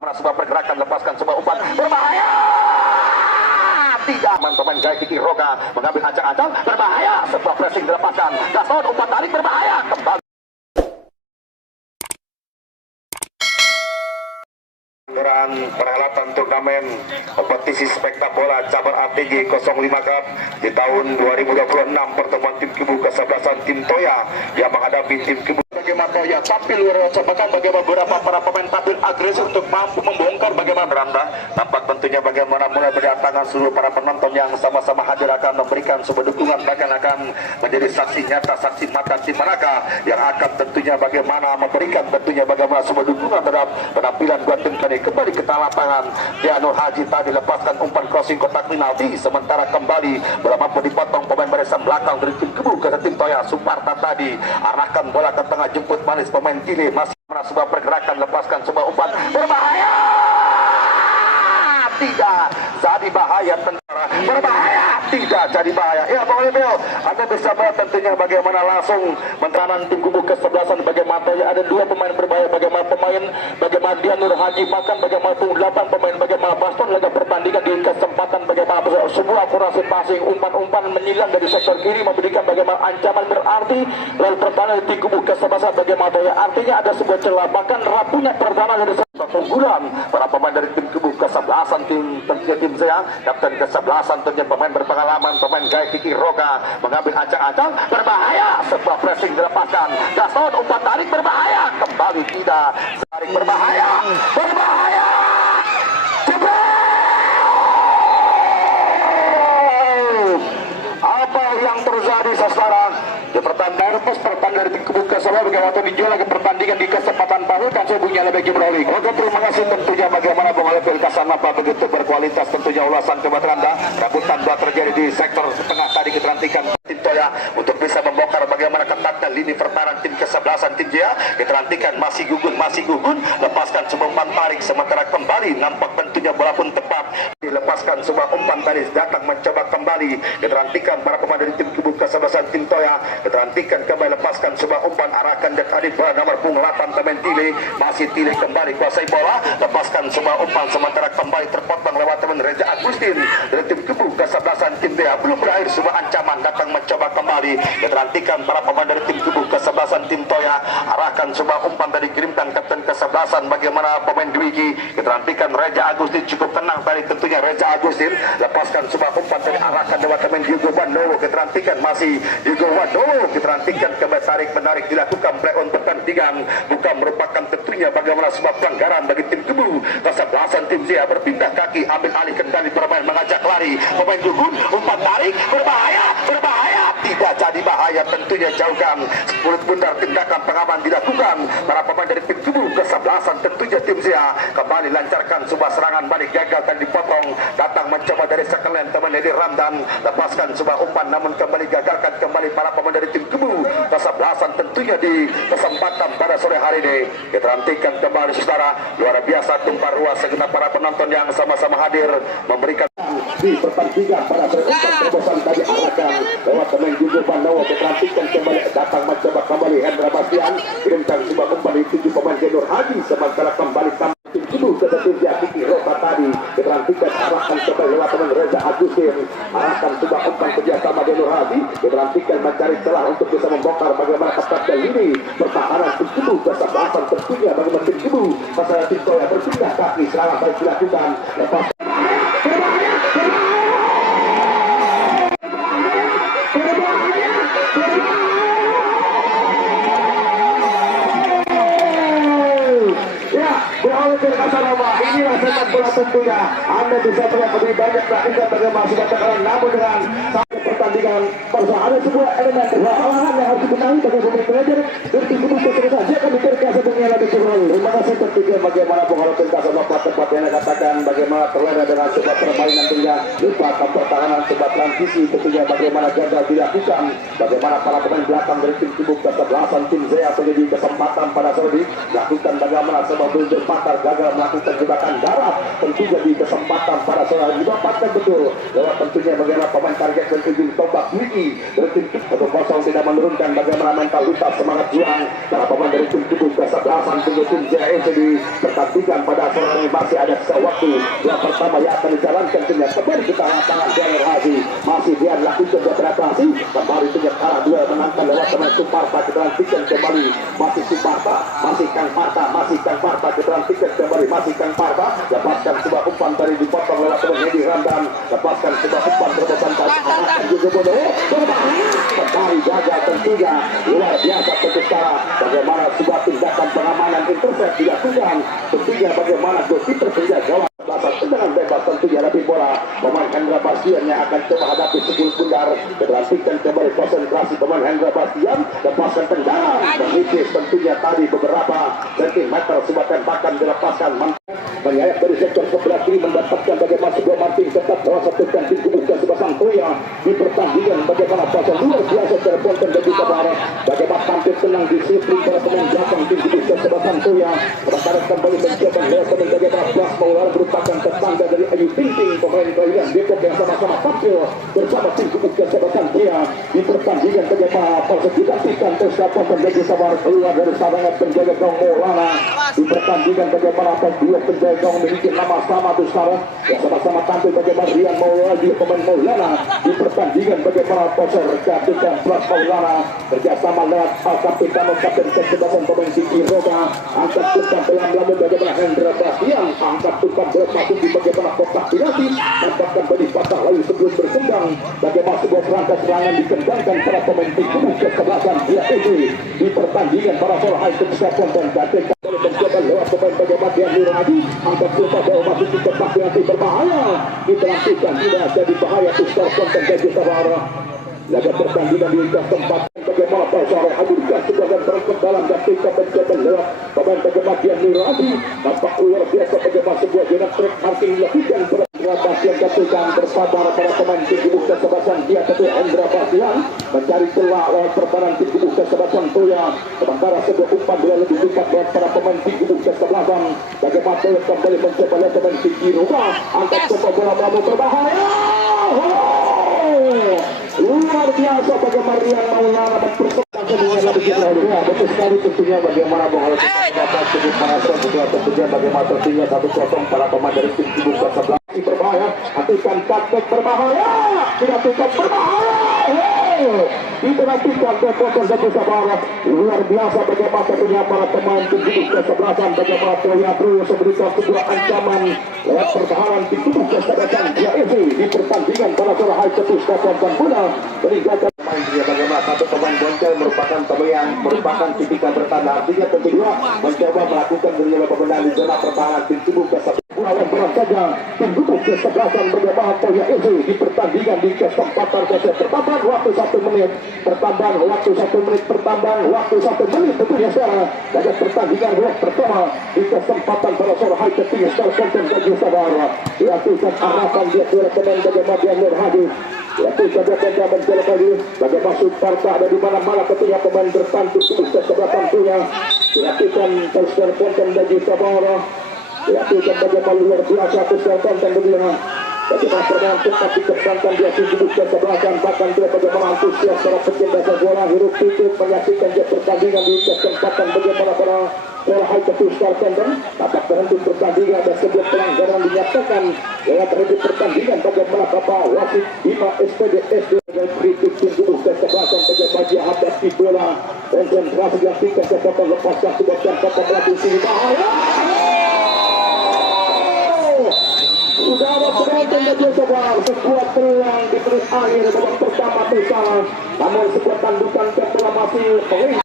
sebuah pergerakan, lepaskan sebuah umpan berbahaya. Tidak, pemain gaya Kiki Roga mengambil ancang-ancang berbahaya. Sebuah pressing dilepaskan, Gaston umpan tarik berbahaya. Kembali perhelatan turnamen kompetisi sepak bola cabang ATG 05 Cup di tahun 2026, pertemuan tim Kubu kesebelasan tim Toya yang menghadapi tim Kubu. Bagaimana Toya tampil luar biasa, bahkan bagaimana beberapa para pemain tampil agresif untuk mampu membongkar bagaimana beranda. Tampak tentunya bagaimana mulai berdatangan seluruh para penonton yang sama-sama hadir akan memberikan sebuah dukungan, bahkan akan menjadi saksi nyata, saksi mata tim mereka yang akan tentunya bagaimana memberikan tentunya bagaimana sebuah dukungan terhadap penampilan buat tim tadi. Kembali ke lapangan, Nur Haji tadi lepaskan umpan crossing kotak penalti, sementara kembali bola mampu dipotong pemain barisan belakang dari tim Kubu ke tim Toya. Suparta tadi arahkan bola ke tengah, jemput manis pemain kiri, masih sebuah pergerakan, lepaskan sebuah umpan berbahaya. Tidak jadi bahaya, tentara berbahaya, tidak jadi bahaya. Ya Bang Olivio, Anda bisa melihat tentunya bagaimana langsung mentanan tim Kubu kesebelasan bagaimana ya, ada dua pemain berbahaya, bagaimana Nur Haji, bahkan bagaimana 8 pemain, bagaimana Baston laga pertandingan di kesempatan bagaimana sebuah akurasi passing, umpan-umpan menyilang dari sektor kiri memberikan bagaimana ancaman berarti lalu pertahanan tim Kubu kesebelasan bagaimana ya, artinya ada sebuah celah, bahkan rapuhnya pertahanan dari keunggulan para pemain dari tim Kubu kesebelasan tim saya, kapten kesebelasan tentunya pemain berpengalaman, pemain gaya Kiki Roga mengambil ancang-ancang berbahaya, sebuah pressing dilepaskan, Gaston umpan tarik berbahaya, kembali tidak tarik berbahaya, apa yang terjadi sekarang di pertandingan dari tim Kubu kesebelasan bagaimana dijual lagi pertandingan di kesempatan baru kan sebunyinya lebih Gibrali. Oke, terima kasih tentunya bagaimana Bung Alif Kasan apa begitu berkualitas tentunya ulasan kebetulan Anda. Rabutan bola terjadi di sektor tengah tadi keterantikan tim Toya untuk bisa membongkar bagaimana ketatnya lini pertahanan tim kesebelasan tim Jaya. Keterantikan masih gugun, lepaskan sebuah umpan tarik, sementara kembali nampak tentunya bola pun tepat dilepaskan sebuah umpan tarik, datang mencoba kembali keterantikan para pemain dari tim Kubu kesebelasan tim Toya. Keterantikan kembali lepaskan sebuah umpan arahkan dan tadi bola nomor punggung 8 temen Tile, masih Tile kembali kuasai bola, lepaskan sebuah umpan, sementara kembali terpotong lewat teman Reza Agustin dari tim Kubu kesebelasan tim Toya. Belum berakhir sebuah ancaman, datang mencoba kembali keterantikan para pemain dari tim Kubu kesebelasan tim Toya, arahkan sebuah umpan dari kirimkan kapten kesebelasan bagaimana pemain Dwiki. Keterantikan Reza Agustin cukup tenang tadi tentunya Reza Agustin, lepaskan sebuah umpan dari arahkan lewat teman Diego Wandowo. Keterantikan masih Diego Wandowo, keterantikan kembali tarik menarik dilakukan play on pertandingan, bukan merupakan tentunya bagaimana sebuah pelanggaran bagi tim Kubu kesebelasan tim Zia. Berpindah kaki, ambil alih kendali bermain, mengajak lari pemain gugun, umpan tarik berbahaya, tidak jadi bahaya, tentunya jauhkan 10 bundar tindakan pengaman dilakukan para pemain dari tim Kubu kesebelasan tentunya tim Zia. Kembali lancarkan sebuah serangan balik, gagal dan dipotong, datang mencoba dari sekalian teman Edi Ramdan, lepaskan sebuah umpan namun kembali gagalkan kembali para pemain dari tim Kubu kesebelasan tentunya di kesempatan pada sore hari ini. Kita nantikan kembali saudara, luar biasa tumpah ruah segenap para penonton yang sama-sama hadir memberikan di pertandingan pada sore terobosan tadi arahkan lewat teman Diego Wandowo. Kita nantikan kembali datang mencoba kembali Hendra Bastian, kirimkan sebuah umpan di 7 pemain Nur Haji, sementara kembali tim Kubu ke tim Kiki Roga tadi keterantikan arahkan kembali lewat teman Reza Agustin, arahkan sebuah umpan kerjasama Nur Haji, keterantikan mencari celah untuk bisa membongkar bagaimana ketatnya lini pertahanan tim Kubu kesebelasan tentunya bagaimana tim Kubu masalah tim Toya berpindah kaki, serangan baik dilakukan, lepas inilah sepak bola tentunya. Anda bisa melihat lebih banyak praktikan bagaimana sudah tekanan, namun dengan satu pertandingan ada sebuah elemen perlawanan yang harus diketahui bagi pemain manajer dan tim Kubu kesebelasan. Dia akan diterkas sebelumnya lebih kurang. Terima kasih tentunya bagaimana pengaruh kasar tepat yang dikatakan bagaimana terlena dengan sebuah permainan tentunya lupa pertahanan sebuah transisi tentunya bagaimana gagal dilakukan, bagaimana para pemain belakang dari tim Kubu kesebelasan tim Zaya menjadi kesempatan pada sore ini lakukan bagaimana sebuah blunder patar gagal melakukan jebakan darat tentunya di kesempatan pada sore hari didapatkan betul lewat tentunya bagaimana pemain target dan ujung tombak Wiki dari tim Kubu kosong tidak menurunkan bagaimana mental lutas semangat juang para pemain dari tim Kubu kesebelasan tim Jaya di pertandingan pada sore hari waktu yang pertama yang akan dijalankan punya kembali ke tangan Jalur Haji, masih dia lakukan beberapa aksi kembali punya arah dua menangkan lewat teman Suparta keterantikan kembali masih Suparta, masih Kang Parta keterantikan kembali masih Kang Parta, dapatkan sebuah umpan dari dipotong lewat teman Hedi Ramdan, dapatkan sebuah umpan terobosan akan juga bodoh kembali gagal tentunya luar biasa secara bagaimana sebuah tindakan pengamanan intercept dilakukan tentunya bagaimana goalkeeper penjaga tendangan bebas tentunya lebih bola pemain Hendra Bastian yang akan coba hadapi Segul Bundar diperhatikan kembali konsentrasi pemain Hendra Bastian lepaskan tendangan menipis tentunya tadi beberapa sentimeter sebuah tembakan dilepaskan menyayap dari sektor sebelah kiri mendapatkan bagaimana sebuah manting tetap bawah satu kantin kubuka sebuah Santoya di pertandingan bagaimana pasal luar biasa terponten dan juga barat bagaimana tampil tenang disiplin para pemain belakang tim kubuka sebuah Santoya sementara kembali mencoba melakukan bagaimana Plas Maulana merupakan tetangga dari Ayu Ting pemain Thailand Depok yang sama-sama tampil bersama tim kubuka sebuah Santoya di pertandingan bagaimana pasal digantikan tersapan menjadi sabar keluar dari sarangan penjaga gawang Maulana di pertandingan bagaimana dua penjaga gawang memiliki nama sama besar yang sama-sama tampil bagaimana Rian Maulana di pemain Maulana di pertandingan bagaimana pasal gantikan Plas Maulana kerjasama lewat Kapten kesebasan pemain Siki Roga angkat tumpang dalam lamun bagaimana Hendra Bastian angkat tumpang bola masuk di bagaimana kotak penalti dapatkan beri patah lalu sebelum berkembang bagaimana sebuah perangkat serangan dikembangkan para pemain tim kubu kesebelasan dia itu di pertandingan para Forhai kesehatan dan gantikan mencoba lewat pemain bagaimana dia Nuradi angkat tumpang bola masuk di kotak penalti berbahaya dilakukan tidak jadi bahaya Ustaz Konten Gaji Sabara laga pertandingan di tempat bagaimana pasar hadirkan sebagian berikut dalam dan kita mencoba lewat pemain bagaimana dia Nuradi nampak luar biasa bagaimana sebuah jenak trek marking dilakukan Hendra Bastian jatuhkan bersabar para pemain tim kubu kesebelasan dia ketua Hendra Bastian mencari celah lewat pertahanan tim kubu kesebelasan Toya sementara sebuah umpan bola lebih cepat lewat para pemain tim kubu kesebelasan bagaimana Toya kembali mencoba lewat pemain Siki Roga angkat tumpang bola melamun berbahaya luar biasa bagaimana Rian Maulana mempersembahkan dengan lebih jauh betul sekali tentunya bagaimana dapat sebut maraton juga tentunya bagaimana tentunya 1-0 para pemain dari tim kubu kesebelasan berbahaya hatikan taktik berbahaya tidak tutup berbahaya diperhatikan kekuatan dari Sabara luar biasa bagaimana tentunya para pemain tim kubu kesebelasan bagaimana Toya terus memberikan sebuah ancaman lewat pertahanan tim kubu kesebelasan dia itu di pertandingan para Forhai kesehatan dan bola meninggalkan main dia bagaimana satu pemain boncel merupakan pemain yang merupakan tipikal bertanda artinya tentunya mencoba melakukan beberapa pembenahan di zona pertahanan tim kubu kesebelasan yang berat saja tim kubu kesebelasan bagaimana Toya itu di pertandingan di kesempatan pertambahan waktu 1 menit pertambahan waktu 1 menit pertambahan waktu 1 menit tentunya secara dari pertandingan blok pertama di kesempatan para Forhai ketinggi secara konten bagi Sabara dilakukan arahan dia kepada bagaimana dia Nur Hadi dilakukan dia menjaga kali bagaimana Suparta ada di mana-mana ketika pemain bertanding kubu kesebelasan punya dilakukan secara konten bagi Sabara dilakukan bagaimana luar biasa secara konten bagi bagaimana permainan cepat dikembangkan dia tim kubu kesebelasan bahkan dia bagaimana antusias para penjaga bola hirup pikuk menyaksikan dia pertandingan di kesempatan bagaimana para Forhai kesehatan dan dapat berhenti pertandingan dan sebuah pelanggaran dinyatakan lewat berhenti pertandingan bagaimana Bapak Wasit Bima SPDSD dengan kritik tim kubu kesebelasan bagaimana dia hadapi bola konsentrasi dilakukan kesempatan lepaskan sebuah tembakan melatih sini bahaya sudah ada penonton dan juga sebuah peluang di menit akhir babak pertama namun sebuah tandukan bola masih